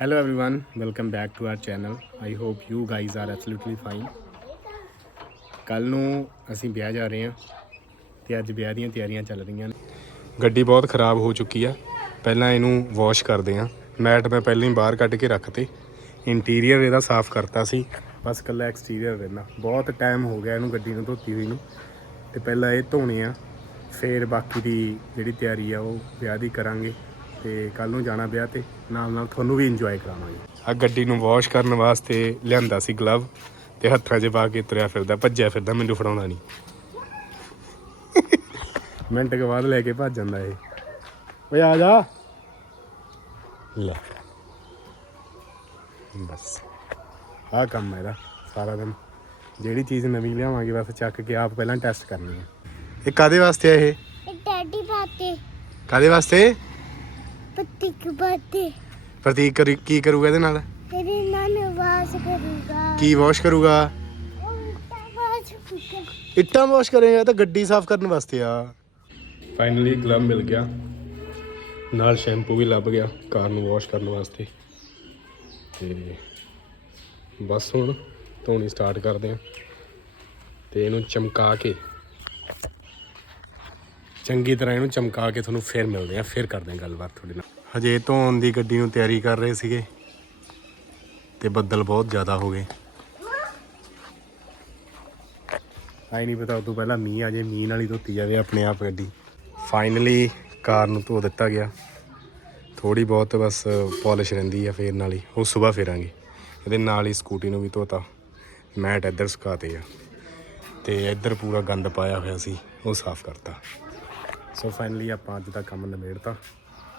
Hello everyone, welcome back to our channel. I hope you guys are absolutely fine. ਕੱਲ ਨੂੰ ਅਸੀਂ ਵਿਆਹ ਜਾ ਰਹੇ ਹਾਂ ਤੇ ਅੱਜ ਵਿਆਹ ਦੀਆਂ ਤਿਆਰੀਆਂ ਚੱਲ ਰਹੀਆਂ ਨੇ। ਗੱਡੀ ਬਹੁਤ ਖਰਾਬ ਹੋ ਚੁੱਕੀ ਆ। ਪਹਿਲਾਂ ਇਹਨੂੰ ਵਾਸ਼ ਕਰਦੇ ਆ ਮੈਟ ਮੈਂ ਪਹਿਲਾਂ ਹੀ ਬਾਹਰ ਕੱਢ ਕੇ ਰੱਖਤੇ ਇੰਟੀਰੀਅਰ ਇਹਦਾ ਸਾਫ਼ ਕਰਤਾ ਸੀ। ਬਸ ਕੱਲਾ ਐਕਸਟੀਰੀਅਰ ਰਹਿਣਾ ਬਹੁਤ ਟਾਈਮ ਹੋ ਗਿਆ ਇਹਨੂੰ ਗੱਡੀ ਨੂੰ ਧੋਤੀ ਹੋਈ ਨੂੰ। ਤੇ ਪਹਿਲਾਂ ਇਹ ਧੋਣੇ ਆ। ਫਿਰ ਬਾਕੀ ਦੀ ਜਿਹੜੀ ਤਿਆਰੀ ਆ ਉਹ ਵਿਆਹ ਦੀ ਕਰਾਂਗੇ। ਤੇ ਕੱਲ ਨੂੰ ਜਾਣਾ ਵਿਆਹ ਤੇ ਨਾਲ ਨਾਲ ਤੁਹਾਨੂੰ ਵੀ ਇੰਜੋਏ ਕਰਾਵਾਂਗੇ। ਆ ਗੱਡੀ ਨੂੰ ਵਾਸ਼ ਕਰਨ ਵਾਸਤੇ ਲਿਆਂਦਾ ਸੀ ਗਲਵ ਤੇ ਹੱਥਾਂ 'ਚ ਪਾ ਕੇ ਤੁਰਿਆ ਫਿਰਦਾ ਭੱਜਿਆ ਫਿਰਦਾ ਮੈਨੂੰ ਫੜਾਉਂਦਾ ਨਹੀਂ। ਮਿੰਟ ਕੇ ਬਾਅਦ ਲੈ ਕੇ ਭੱਜ ਜਾਂਦਾ ਇਹ। ਓਏ ਆ ਜਾ। ਲੈ। ਬਸ। ਆ ਕੰਮ ਹੈ ਇਹਦਾ ਸਾਰਾ ਦਿਨ। ਜਿਹੜੀ ਚੀਜ਼ ਨਵੀਂ ਲਿਆਵਾਂਗੇ ਬਸ ਚੱਕ ਕੇ ਆਪ ਪਹਿਲਾਂ ਟੈਸਟ ਕਰਨੀ ਹੈ ਇਹ ਕਾਦੇ ਵਾਸਤੇ ਆ ਇਹ? ਡੈਡੀ ਬਾਤੇ ਕਾਦੇ ਵਾਸਤੇ? ਪੱਤੀ ਕੀ ਬਾਤੇ ਪ੍ਰਤੀਕ ਕਰੀ- ਕੀ ਕਰੂਗਾ ਇਹਦੇ ਨਾਲ? ਇਹਦੇ ਨਾਲ ਵਾਸ ਕਰੂਗਾ। ਕੀ ਵਾਸ਼ ਕਰੂਗਾ? ਉਲਟਾ ਵਾਸ ਕਰੂਗਾ। ਇੱਟਾਂ ਵਾਸ਼ ਕਰੇਗਾ ਤਾਂ ਗੱਡੀ ਸਾਫ਼ ਕਰਨ ਵਾਸਤੇ ਆ। ਫਾਈਨਲੀ ਗਲਵ ਮਿਲ ਗਿਆ। ਨਾਲ ਸ਼ੈਂਪੂ ਵੀ ਲੱਭ ਗਿਆ ਕਾਰ ਨੂੰ ਵਾਸ਼ ਕਰਨ ਵਾਸਤੇ। ਤੇ ਬਸ ਹੁਣ ਧੋਣੀ ਸਟਾਰਟ ਕਰਦੇ ਆ ਤੇ ਇਹਨੂੰ ਚਮਕਾ ਕੇ ਚੰਗੀ ਤਰ੍ਹਾਂ ਇਹਨੂੰ ਚਮਕਾ ਕੇ ਤੁਹਾਨੂੰ ਫੇਰ ਮਿਲਦੇ ਆ ਫੇਰ ਕਰਦੇ ਆ ਗੱਲਬਾਤ ਤੁਹਾਡੇ ਨਾਲ। ਹਜੇ ਧੋਣ ਦੀ ਗੱਡੀ ਨੂੰ ਤਿਆਰੀ ਕਰ ਰਹੇ ਸੀਗੇ ਤੇ ਬੱਦਲ ਬਹੁਤ ਜ਼ਿਆਦਾ ਹੋ ਗਏ। ਆਈ ਨਹੀਂ ਪਤਾ, ਉਦੋਂ ਪਹਿਲਾਂ ਮੀਂਹ ਆ ਜੇ, ਮੀਂਹ ਨਾਲ ਹੀ ਧੋਤੀ ਜਾਵੇ ਆਪਣੇ ਆਪ ਗੱਡੀ। ਫਾਈਨਲੀ ਕਾਰ ਨੂੰ ਧੋ ਦਿੱਤਾ ਗਿਆ। ਥੋੜੀ ਬਹੁਤ ਬਸ ਪਾਲਿਸ਼ ਰਹਿੰਦੀ ਆ ਫੇਰ ਨਾਲ ਹੀ, ਉਹ ਸਵੇਰ ਫੇਰਾਂਗੇ। ਇਹਦੇ ਨਾਲ ਹੀ ਸਕੂਟੀ ਨੂੰ ਵੀ ਧੋਤਾ। ਮੈਟ ਇੱਧਰ ਸੁਕਾਤੇ ਆ। ਤੇ ਇੱਧਰ ਪੂਰਾ ਗੰਦ ਪਾਇਆ ਹੋਇਆ ਸੀ, ਉਹ ਸਾਫ਼ ਕਰਤਾ। ਸੋ ਫਾਈਨਲੀ ਆਪਾਂ ਅੱਜ ਦਾ ਕੰਮ ਨਿਬੇੜਤਾ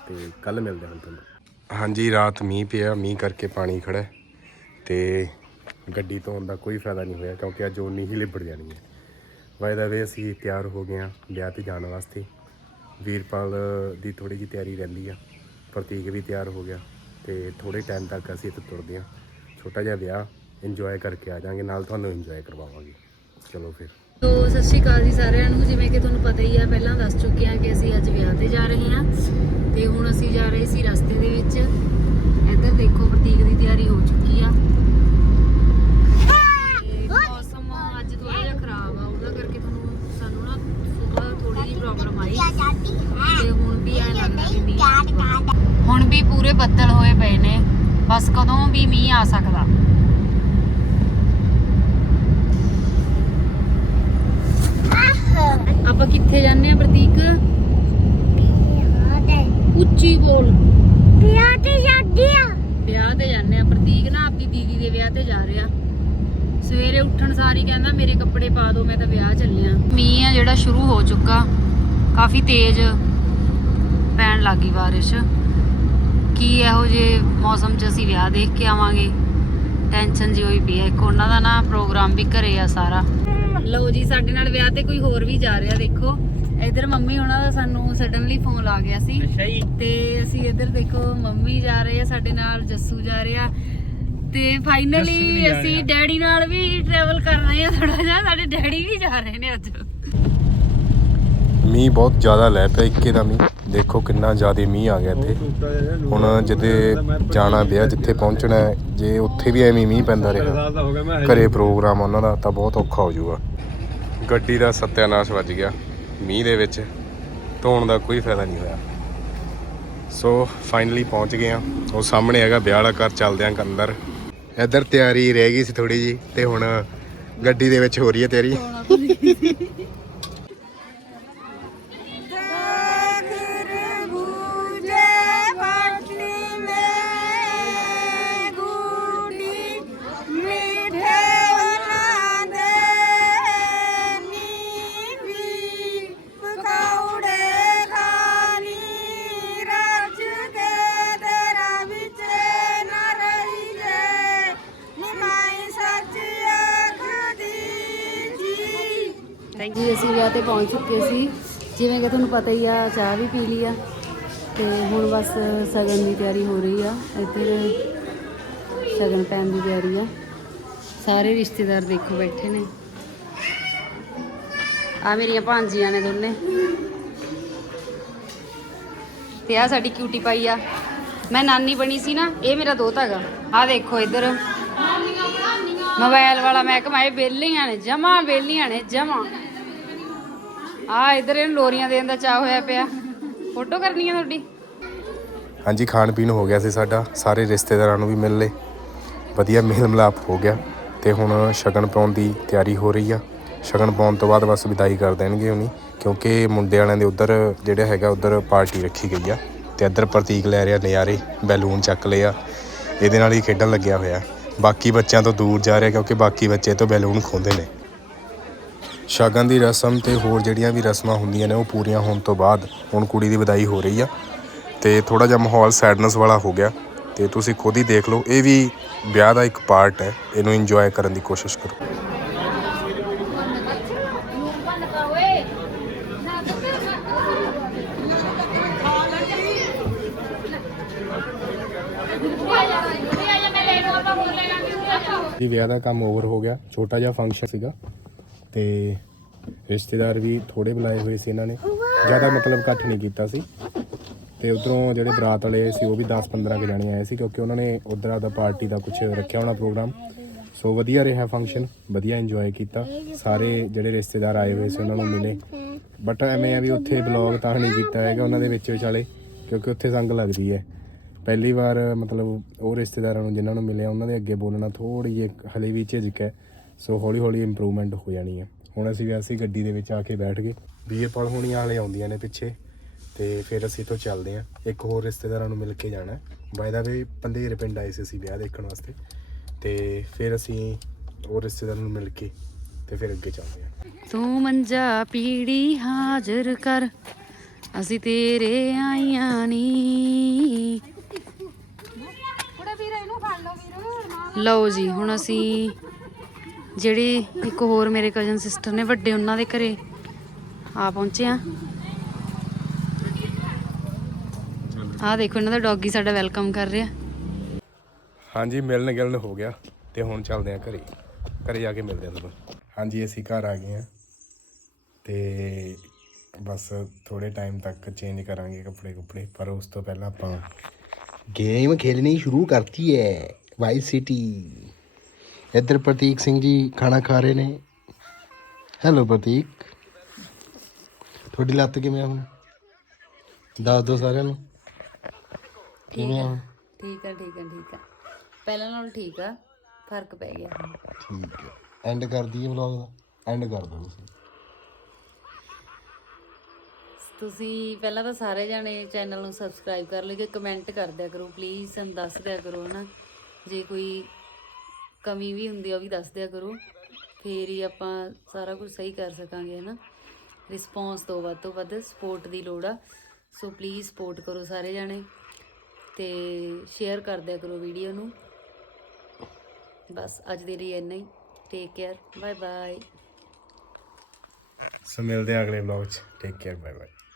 ਤੇ ਕੱਲ ਮਿਲਦੇ ਹਾਂ ਤੁਹਾਨੂੰ। ਹਾਂਜੀ, ਰਾਤ ਮੀਂਹ ਪਿਆ, ਮੀਂਹ ਕਰਕੇ ਪਾਣੀ ਖੜਾ ਹੈ ਤੇ ਗੱਡੀ ਧੋਣ ਦਾ ਕੋਈ ਫਾਇਦਾ ਨਹੀਂ ਹੋਇਆ ਕਿਉਂਕਿ ਅੱਜ ਉਨੀ ਹੀ ਲਿਬੜ ਜਾਣੀ ਹੈ। ਵਾਇਦਾ ਵੇ ਅਸੀਂ ਤਿਆਰ ਹੋ ਗਏ ਹਾਂ ਵਿਆਹ ਤੇ ਜਾਣ ਵਾਸਤੇ। ਵੀਰਪਾਲ ਦੀ ਥੋੜੀ ਜਿਹੀ ਤਿਆਰੀ ਰਹਿੰਦੀ ਆ, ਪ੍ਰਤੀਕ ਵੀ ਤਿਆਰ ਹੋ ਗਿਆ ਤੇ ਥੋੜੇ ਟਾਈਮ ਤੱਕ ਅਸੀਂ ਇੱਥੇ ਤੁਰਦੇ ਹਾਂ। ਛੋਟਾ ਜਿਹਾ ਵਿਆਹ ਇੰਜੋਏ ਕਰਕੇ ਆ ਜਾਾਂਗੇ ਨਾਲ ਤੁਹਾਨੂੰ ਇੰਜੋਏ ਕਰਵਾਵਾਂਗੇ। ਚਲੋ ਫਿਰ। ਤੋ ਸਤਿ ਸ਼੍ਰੀ ਅਕਾਲ ਜੀ ਸਾਰਿਆਂ ਨੂੰ। ਜਿਵੇਂ ਕਿ ਤੁਹਾਨੂੰ ਪਤਾ ਹੀ ਆ, ਪਹਿਲਾਂ ਦੱਸ ਚੁੱਕੇ ਆ ਕਿ ਅਸੀਂ ਅੱਜ ਵਿਆਹ ਤੇ ਜਾ ਰਹੇ ਹਾਂ। ਤੇ ਹੁਣ ਅਸੀਂ ਜਾ ਰਹੇ ਸੀ ਰਸਤੇ ਦੇ ਵਿੱਚ। ਇੱਧਰ ਦੇਖੋ, ਪ੍ਰਤੀਕ ਦੀ ਤਿਆਰੀ ਹੋ ਚੁੱਕੀ ਆ। ਮੌਸਮ ਅੱਜ ਥੋੜਾ ਜਿਹਾ ਖਰਾਬ ਆ, ਉਹਦਾ ਕਰਕੇ ਤੁਹਾਨੂੰ, ਸਾਨੂੰ ਨਾ ਸੁਬਾਹ ਥੋੜੀ ਜਿਹੀ ਪ੍ਰੋਬਲਮ ਆਈ। ਤੇ ਹੁਣ ਵੀ ਐ ਲੱਗਦਾ ਵੀ ਮੀਂਹ ਹੁਣ ਵੀ ਪੂਰੇ ਬੱਦਲ ਹੋਏ ਪਏ ਨੇ। ਬਸ ਕਦੋਂ ਵੀ ਮੀਂਹ ਆ ਸਕਦਾ। ਆਪਾਂ ਕਿੱਥੇ ਜਾਂਦੇ ਆ ਪ੍ਰਤੀਕ? ਉੱਚੀ ਬੋਲ। ਵਿਆਹ ਤੇ ਜਾਂਦੀ ਆ ਵਿਆਹ ਤੇ ਜਾਂਦੇ ਆ ਪ੍ਰਤੀਕ ਨਾ ਆਪਣੀ ਦੀਦੀ ਦੇ ਵਿਆਹ ਤੇ ਜਾ ਰਿਹਾ। ਸਵੇਰੇ ਉੱਠਣ ਸਾਰੀ ਕਹਿੰਦਾ ਮੇਰੇ ਕੱਪੜੇ ਪਾ ਦਿਓ ਮੈਂ ਤਾਂ ਵਿਆਹ ਚੱਲਿਆ। ਮੀਂਹ ਆ ਜਿਹੜਾ ਸ਼ੁਰੂ ਹੋ ਚੁੱਕਾ। ਕਾਫੀ ਤੇਜ਼ ਪੈਣ ਲੱਗੀ ਬਾਰਿਸ਼। ਕੀ ਇਹੋ ਜੇ ਮੌਸਮ 'ਚ ਅਸੀਂ ਵਿਆਹ ਦੇਖ ਕੇ ਆਵਾਂਗੇ? ਟੈਨਸ਼ਨ ਜੀ ਹੋਈ ਪਈ ਹੈ। ਇੱਕ ਉਹਨਾਂ ਦਾ ਨਾ ਪ੍ਰੋਗਰਾਮ ਵੀ ਘਰੇ ਆ ਸਾਰਾ। ਲਓ ਜੀ ਸਾਡੇ ਨਾਲ ਵਿਆਹ ਤੇ ਕੋਈ ਹੋਰ ਵੀ ਜਾ ਰਿਹਾ ਦੇਖੋ। ਇਧਰ ਮੰਮੀ ਉਹਨਾਂ ਦਾ ਸਾਨੂੰ ਸਡਨਲੀ ਫੋਨ ਆ ਗਿਆ ਸੀ। ਤੇ ਅਸੀਂ ਇੱਧਰ ਦੇਖੋ ਮੰਮੀ ਜਾ ਰਹੇ ਆ ਸਾਡੇ ਨਾਲ ਜੱਸੂ ਜਾ ਰਿਹਾ। ਤੇ ਫਾਈਨਲੀ ਅਸੀਂ ਡੈਡੀ ਨਾਲ ਵੀ ਟਰੈਵਲ ਕਰ ਰਹੇ ਆ ਥੋੜਾ ਜਿਹਾ ਸਾਡੇ ਡੈਡੀ ਵੀ ਜਾ ਰਹੇ ਨੇ ਅੱਜ। ਮੀਂਹ ਬਹੁਤ ਜ਼ਿਆਦਾ ਲੈ ਪਿਆ ਇੱਕੇ ਦਾ ਮੀਂਹ। ਦੇਖੋ ਕਿੰਨਾ ਜ਼ਿਆਦਾ ਮੀਂਹ ਆ ਗਿਆ ਇੱਥੇ। ਹੁਣ ਜਿੱਦੇ ਜਾਣਾ ਪਿਆ, ਜਿੱਥੇ ਪਹੁੰਚਣਾ ਜੇ ਉੱਥੇ ਵੀ ਐਵੇਂ ਮੀਂਹ ਪੈਂਦਾ ਰਿਹਾ, ਘਰੇ ਪ੍ਰੋਗਰਾਮ ਉਹਨਾਂ ਦਾ, ਤਾਂ ਬਹੁਤ ਔਖਾ ਹੋ ਜਾਊਗਾ। ਗੱਡੀ ਦਾ ਸਤਿਆਨਾਸ਼ ਵੱਜ ਗਿਆ, ਮੀਂਹ ਦੇ ਵਿੱਚ। ਧੋਣ ਦਾ ਕੋਈ ਫਾਇਦਾ ਨਹੀਂ ਹੋਇਆ। ਸੋ ਫਾਈਨਲੀ ਪਹੁੰਚ ਗਏ ਆ ਉਹ ਸਾਹਮਣੇ ਹੈਗਾ ਵਿਆਹ ਵਾਲਾ ਘਰ, ਚੱਲਦੇ ਆਂ ਅੰਦਰ। ਇੱਧਰ ਤਿਆਰੀ ਰਹਿ ਗਈ ਸੀ ਥੋੜੀ ਜੀ ਤੇ ਹੁਣ ਗੱਡੀ ਦੇ ਵਿੱਚ ਹੋ ਰਹੀ ਹੈ ਤਿਆਰੀ। ਯੂ ਅਸੀਂ ਵਿਆਹ ਤੇ ਪਹੁੰਚ ਚੁੱਕੇ ਸੀ। ਜਿਵੇਂ ਕਿ ਤੁਹਾਨੂੰ ਪਤਾ ਹੀ ਆ ਚਾਹ ਵੀ ਪੀ ਲਈ ਆ। ਤੇ ਹੁਣ ਬਸ ਸਗਨ ਦੀ ਤਿਆਰੀ ਹੋ ਰਹੀ ਆ। ਇੱਧਰ ਸਗਨ ਪੈਣ ਦੀ ਤਿਆਰੀ ਆ। ਸਾਰੇ ਰਿਸ਼ਤੇਦਾਰ ਦੇਖੋ ਬੈਠੇ ਨੇ। ਆ ਮੇਰੀਆਂ ਭਾਂਜੀਆਂ ਨੇ ਦੋਨੇ। ਤੇ ਆ ਸਾਡੀ ਕਿਊਟੀ ਪਾਈ ਆ। ਮੈਂ ਨਾਨੀ ਬਣੀ ਸੀ ਨਾ ਇਹ ਮੇਰਾ ਦੋਤਾ ਹੈਗਾ। ਆ ਦੇਖੋ ਇੱਧਰ। ਮੋਬਾਈਲ ਵਾਲਾ ਮਹਿਕਮਾ ਇਹ ਬੇਲੀਆਂ ਨੇ ਜਮਾ ਬੇਲੀਆਂ ਨੇ ਜਮਾ। ਆ ਇੱਧਰ ਇਹਨੂੰ ਲੋਰੀਆਂ ਦੇਣ ਦਾ ਚਾਹ ਹੋਇਆ ਪਿਆ। ਫੋਟੋ ਕਰਨੀ ਆ ਤੁਹਾਡੀ? ਹਾਂਜੀ, ਖਾਣ ਪੀਣ ਹੋ ਗਿਆ ਸੀ ਸਾਡਾ। ਸਾਰੇ ਰਿਸ਼ਤੇਦਾਰਾਂ ਨੂੰ ਵੀ ਮਿਲ ਲਏ। ਵਧੀਆ ਮੇਲ ਮਿਲਾਪ ਹੋ ਗਿਆ। ਤੇ ਹੁਣ ਸ਼ਗਨ ਪਾਉਣ ਦੀ ਤਿਆਰੀ ਹੋ ਰਹੀ ਆ। ਸ਼ਗਨ ਪਾਉਣ ਤੋਂ ਬਾਅਦ ਬਸ ਵਿਦਾਈ ਕਰ ਦੇਣਗੇ ਹੁਣੀ। ਕਿਉਂਕਿ ਮੁੰਡੇ ਵਾਲਿਆਂ ਦੇ ਉਧਰ ਜਿਹੜਾ ਹੈਗਾ, ਉਧਰ ਪਾਰਟੀ ਰੱਖੀ ਗਈ ਆ। ਤੇ ਇੱਧਰ ਪ੍ਰਤੀਕ ਲੈ ਰਿਹਾ ਨਜ਼ਾਰੇ, ਬੈਲੂਨ ਚੱਕ ਲਿਆ ਇਹਦੇ ਨਾਲ ਹੀ ਖੇਡਣ ਲੱਗਿਆ ਹੋਇਆ। ਬਾਕੀ ਬੱਚਿਆਂ ਤੋਂ ਦੂਰ ਜਾ ਰਿਹਾ ਕਿਉਂਕਿ ਬਾਕੀ ਬੱਚੇ ਤੋਂ ਬੈਲੂਨ ਖੋਂਦੇ ਨੇ। ਸ਼ਗਨ ਦੀ ਰਸਮ ਤੇ ਹੋਰ ਜਿਹੜੀਆਂ ਵੀ ਰਸਮਾਂ ਹੁੰਦੀਆਂ ਨੇ ਉਹ ਪੂਰੀਆਂ ਹੋਣ ਤੋਂ ਬਾਅਦ ਹੁਣ ਕੁੜੀ ਦੀ ਵਿਦਾਈ ਹੋ ਰਹੀ ਆ ਤੇ ਥੋੜਾ ਜਿਹਾ ਮਾਹੌਲ ਸੈਡਨੈਸ ਵਾਲਾ ਹੋ ਗਿਆ ਤੇ ਤੁਸੀਂ ਖੁਦ ਹੀ ਦੇਖ ਲਓ, ਇਹ ਵੀ ਵਿਆਹ ਦਾ ਇੱਕ ਪਾਰਟ ਹੈ, ਇਹਨੂੰ ਇੰਜੋਏ ਕਰਨ ਦੀ ਕੋਸ਼ਿਸ਼ ਕਰੋ। ਜੀ ਵਿਆਹ ਦਾ ਕੰਮ ਓਵਰ ਹੋ ਗਿਆ, ਛੋਟਾ ਜਿਹਾ ਫੰਕਸ਼ਨ ਸੀਗਾ। ਤੇ ਰਿਸ਼ਤੇਦਾਰ ਵੀ ਥੋੜੇ ਬੁਲਾਏ ਹੋਏ ਸੀ ਇਹਨਾਂ ਨੇ। ਜ਼ਿਆਦਾ ਮਤਲਬ ਇਕੱਠ ਨਹੀਂ ਕੀਤਾ ਸੀ। ਤੇ ਉਧਰੋਂ ਜਿਹੜੇ ਬਰਾਤ ਵਾਲੇ ਸੀ, ਉਹ ਵੀ 10-15 ਕੇ ਜਾਣੇ ਆਏ ਸੀ ਕਿਉਂਕਿ ਉਹਨਾਂ ਨੇ ਉਧਰ ਦਾ ਪਾਰਟੀ ਦਾ ਕੁਝ ਰੱਖਿਆ ਹੋਣਾ ਪ੍ਰੋਗਰਾਮ। ਸੋ ਵਧੀਆ ਰਿਹਾ ਫੰਕਸ਼ਨ ਵਧੀਆ ਇੰਜੋਏ ਕੀਤਾ। ਸਾਰੇ ਜਿਹੜੇ ਰਿਸ਼ਤੇਦਾਰ ਆਏ ਹੋਏ ਸੀ, ਉਹਨਾਂ ਨੂੰ ਮਿਲੇ। ਬਟ ਐਵੇਂ ਆ ਵੀ ਉੱਥੇ ਬਲੌਗ ਤਾਂ ਨਹੀਂ ਕੀਤਾ ਹੈਗਾ ਉਹਨਾਂ ਦੇ ਵਿੱਚ ਵਿਚਾਲੇ, ਕਿਉਂਕਿ ਉੱਥੇ ਸੰਗ ਲੱਗਦੀ ਹੈ। ਪਹਿਲੀ ਵਾਰ ਮਤਲਬ ਉਹ ਰਿਸ਼ਤੇਦਾਰਾਂ ਨੂੰ ਜਿਨ੍ਹਾਂ ਨੂੰ ਮਿਲਿਆ, ਉਹਨਾਂ ਦੇ ਅੱਗੇ ਬੋਲਣਾ ਥੋੜੀ ਜਿਹੀ ਹਲੇ ਵੀ ਝਿਜਕ ਹੈ। ਸੋ ਹੌਲੀ ਹੌਲੀ ਇੰਪਰੂਵਮੈਂਟ ਹੋ ਜਾਣੀ ਹੈ। ਹੁਣ ਅਸੀਂ ਵੈਸੇ ਹੀ ਗੱਡੀ ਦੇ ਵਿੱਚ ਆ ਕੇ ਬੈਠ ਗਏ। ਵੀਰਪਾਲ ਹੋਣੀਆਂ ਵਾਲੇ ਆਉਂਦੀਆਂ ਨੇ ਪਿੱਛੇ। ਤੇ ਫਿਰ ਅਸੀਂ ਇੱਥੋਂ ਚੱਲਦੇ ਹਾਂ। ਇੱਕ ਹੋਰ ਰਿਸ਼ਤੇਦਾਰਾਂ ਨੂੰ ਮਿਲ ਕੇ ਜਾਣਾ ਬਾਈ ਦਾ ਵੀ ਪੰਧੇਰ ਪਿੰਡ ਆਏ ਸੀ ਅਸੀਂ ਵਿਆਹ ਦੇਖਣ ਵਾਸਤੇ। ਤੇ ਫਿਰ ਅਸੀਂ ਉਹ ਰਿਸ਼ਤੇਦਾਰਾਂ ਨੂੰ ਮਿਲ ਕੇ ਤੇ ਫਿਰ ਅੱਗੇ ਚੱਲਦੇ ਹਾਂ। ਤੂੰ ਮੰਜਾ ਪੀੜੀ ਹਾਜ਼ਰ ਕਰ। ਅਸੀਂ ਤੇਰੇ ਆਈਆਂ ਨੀ। ਲਓ ਜੀ ਹੁਣ ਅਸੀਂ ਜਿਹੜੇ ਇੱਕ ਹੋਰ ਮੇਰੇ ਕਜ਼ਨ ਸਿਸਟਰ ਨੇ ਵੱਡੇ ਉਹਨਾਂ ਦੇ ਘਰੇ, ਆ ਪਹੁੰਚੇ ਆ। ਆ ਦੇਖੋ, ਇਹਨਾਂ ਦਾ ਡੌਗੀ ਸਾਡਾ ਵੈਲਕਮ ਕਰ ਰਿਹਾ। ਹਾਂਜੀ ਮਿਲਣ ਗਿਲਣ ਹੋ ਗਿਆ ਤੇ ਹੁਣ ਚੱਲਦੇ ਹਾਂ ਘਰੇ। ਘਰੇ ਜਾ ਕੇ ਮਿਲਦੇ ਹਾਂ ਤੁਹਾਨੂੰ। ਹਾਂਜੀ, ਅਸੀਂ ਘਰ ਆ ਗਏ ਹਾਂ ਤੇ ਬਸ ਥੋੜੇ ਟਾਈਮ ਤੱਕ ਚੇਂਜ ਕਰਾਂਗੇ ਕੱਪੜੇ ਕੁਪੜੇ, ਪਰ ਉਸ ਤੋਂ ਪਹਿਲਾਂ ਆਪਾਂ ਗੇਮ ਖੇਲਣੀ ਸ਼ੁਰੂ ਕਰਤੀ ਹੈ ਵਾਈ ਸਿਟੀ ਇੱਧਰ ਪ੍ਰਤੀਕ ਸਿੰਘ ਜੀ ਖਾਣਾ ਖਾ ਰਹੇ ਨੇ। ਹੈਲੋ ਪ੍ਰਤੀਕ। ਤੁਹਾਡੀ ਲੱਤ ਕਿਵੇਂ ਆ ਹੁਣ? ਦੱਸ ਦੋ ਸਾਰਿਆਂ ਨੂੰ। ਕਿਵੇਂ ਆ? ਠੀਕ ਆ ਠੀਕ ਆ ਠੀਕ ਆ। ਪਹਿਲਾਂ ਨਾਲੋਂ ਠੀਕ ਆ ਫ਼ਰਕ ਪੈ ਗਿਆ। ਠੀਕ ਹੈ ਐਂਡ ਕਰ ਦਈਏ ਵਲੌਗ ਦਾ। ਐਂਡ ਕਰ ਦੋ ਤੁਸੀਂ। ਤੁਸੀਂ ਪਹਿਲਾਂ ਤਾਂ ਸਾਰੇ ਜਾਣੇ ਚੈਨਲ ਨੂੰ ਸਬਸਕ੍ਰਾਈਬ ਕਰ ਲਿਓ ਕਿ ਕਮੈਂਟ ਕਰ ਦਿਆ ਕਰੋ ਪਲੀਜ਼ ਸਾਨੂੰ ਦੱਸ ਦਿਆ ਕਰੋ ਨਾ ਜੇ ਕੋਈ ਕਮੀ ਵੀ ਹੁੰਦੀ ਆ, ਉਹ ਵੀ ਦੱਸ ਦਿਆ ਕਰੋ। ਫੇਰ ਹੀ ਆਪਾਂ ਸਾਰਾ ਕੁਝ ਸਹੀ ਕਰ ਸਕਾਂਗੇ, ਹਨਾ? ਰਿਸਪੌਂਸ ਤੋਂ ਵੱਧ ਤੋਂ ਵੱਧ ਸਪੋਰਟ ਦੀ ਲੋੜ ਆ। ਸੋ ਪਲੀਜ਼ ਸਪੋਰਟ ਕਰੋ ਸਾਰੇ ਜਾਣੇ ਤੇ ਸ਼ੇਅਰ ਕਰ ਦਿਆ ਕਰੋ ਵੀਡੀਓ ਨੂੰ। ਬਸ ਅੱਜ ਦੇ ਲਈ ਇੰਨਾ ਹੀ। Take care bye bye so ਮਿਲਦੇ ਆ ਅਗਲੇ ਵਲੌਗ 'ਚ। ਟੇਕ ਕੇਅਰ ਬਾਏ ਬਾਏ